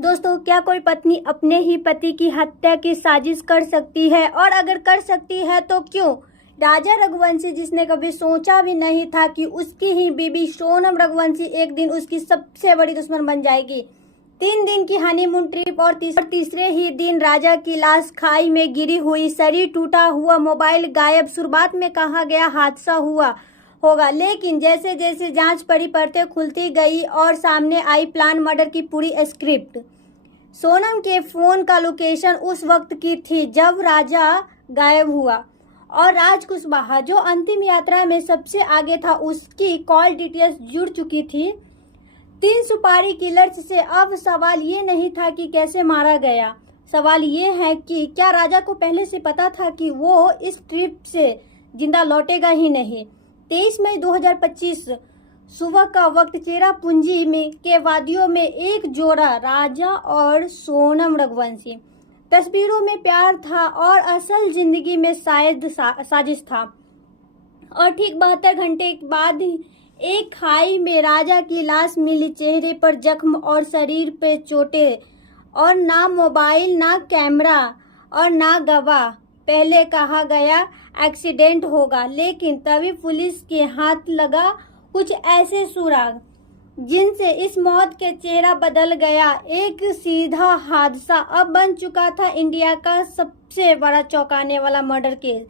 दोस्तों, क्या कोई पत्नी अपने ही पति की हत्या की साजिश कर सकती है? और अगर कर सकती है तो क्यों? राजा रघुवंशी, जिसने कभी सोचा भी नहीं था कि उसकी ही बीबी सोनम रघुवंशी एक दिन उसकी सबसे बड़ी दुश्मन बन जाएगी। 3 दिन की हनीमून ट्रिप और तीसरे ही दिन राजा की लाश खाई में गिरी हुई, शरीर टूटा हुआ, मोबाइल गायब। शुरुआत में कहा गया हादसा हुआ होगा, लेकिन जैसे जैसे जांच पड़ी, परतें खुलती गई और सामने आई प्लान मर्डर की पूरी स्क्रिप्ट। सोनम के फोन का लोकेशन उस वक्त की थी जब राजा गायब हुआ, और राज कुशवाहा, जो अंतिम यात्रा में सबसे आगे था, उसकी कॉल डिटेल्स जुड़ चुकी थी 3 सुपारी किलर्स से। अब सवाल ये नहीं था कि कैसे मारा गया, सवाल ये है कि क्या राजा को पहले से पता था कि वो इस ट्रिप से जिंदा लौटेगा ही नहीं। 23 मई 2025 सुबह का वक्त, चेरापूंजी में के वादियों में एक जोड़ा, राजा और सोनम रघुवंशी। तस्वीरों में प्यार था और असल जिंदगी में शायद साजिश था। और ठीक 72 घंटे बाद एक खाई में राजा की लाश मिली, चेहरे पर जख्म और शरीर पे चोटें, और ना मोबाइल, ना कैमरा और ना गवाह। पहले कहा गया एक्सीडेंट होगा, लेकिन तभी पुलिस के हाथ लगा कुछ ऐसे सुराग जिनसे इस मौत के चेहरा बदल गया। एक सीधा हादसा अब बन चुका था इंडिया का सबसे बड़ा चौंकाने वाला मर्डर केस।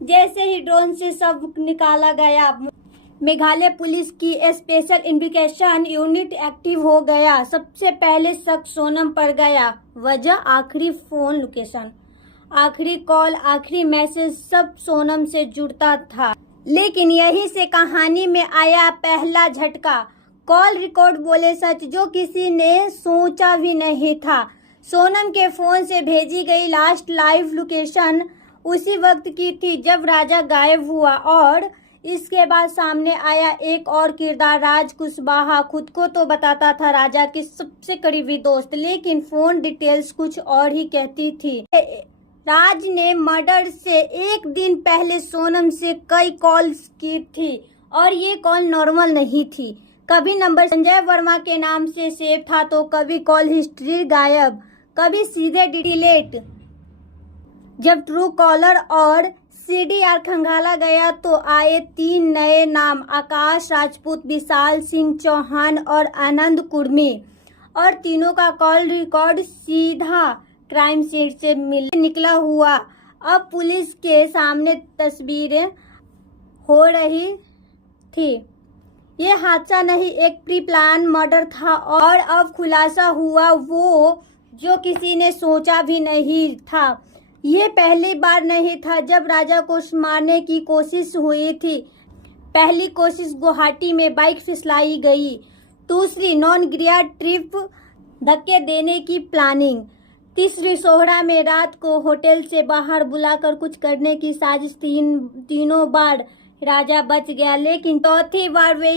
जैसे ही ड्रोन से सब निकाला गया, मेघालय पुलिस की स्पेशल इन्वेस्टिगेशन यूनिट एक्टिव हो गया। सबसे पहले शक सोनम पर गया। वजह आखिरी फोन लोकेशन, आखिरी कॉल, आखिरी मैसेज, सब सोनम से जुड़ता था। लेकिन यहीं से कहानी में आया पहला झटका। कॉल रिकॉर्ड बोले सच, जो किसी ने सोचा भी नहीं था। सोनम के फोन से भेजी गई लास्ट लाइव लोकेशन उसी वक्त की थी जब राजा गायब हुआ, और इसके बाद सामने आया एक और किरदार, राज कुशवाहा। खुद को तो बताता था राजा की सबसे करीबी दोस्त, लेकिन फोन डिटेल्स कुछ और ही कहती थी। राज ने मर्डर से एक दिन पहले सोनम से कई कॉल्स की थी, और ये कॉल नॉर्मल नहीं थी। कभी नंबर संजय वर्मा के नाम से सेव था, तो कभी कॉल हिस्ट्री गायब, कभी सीधे डिलीट। जब ट्रू कॉलर और CDR खंगाला गया तो आए 3 नए नाम, आकाश राजपूत, विशाल सिंह चौहान और आनंद कुर्मी, और तीनों का कॉल रिकॉर्ड सीधा क्राइम सीन से निकला हुआ। अब पुलिस के सामने तस्वीरें हो रही थी। ये हादसा नहीं, एक प्री प्लान मर्डर था, और अब खुलासा हुआ वो जो किसी ने सोचा भी नहीं था। ये पहली बार नहीं था जब राजा को मारने की कोशिश हुई थी। पहली कोशिश गुवाहाटी में बाइक फिसलाई गई, दूसरी नौनगिरिया ट्रिप धक्के देने की प्लानिंग, तीसरी सोहरा में रात को होटल से बाहर बुलाकर कुछ करने की साजिश। तीनों बार राजा बच गया, लेकिन चौथी बार वे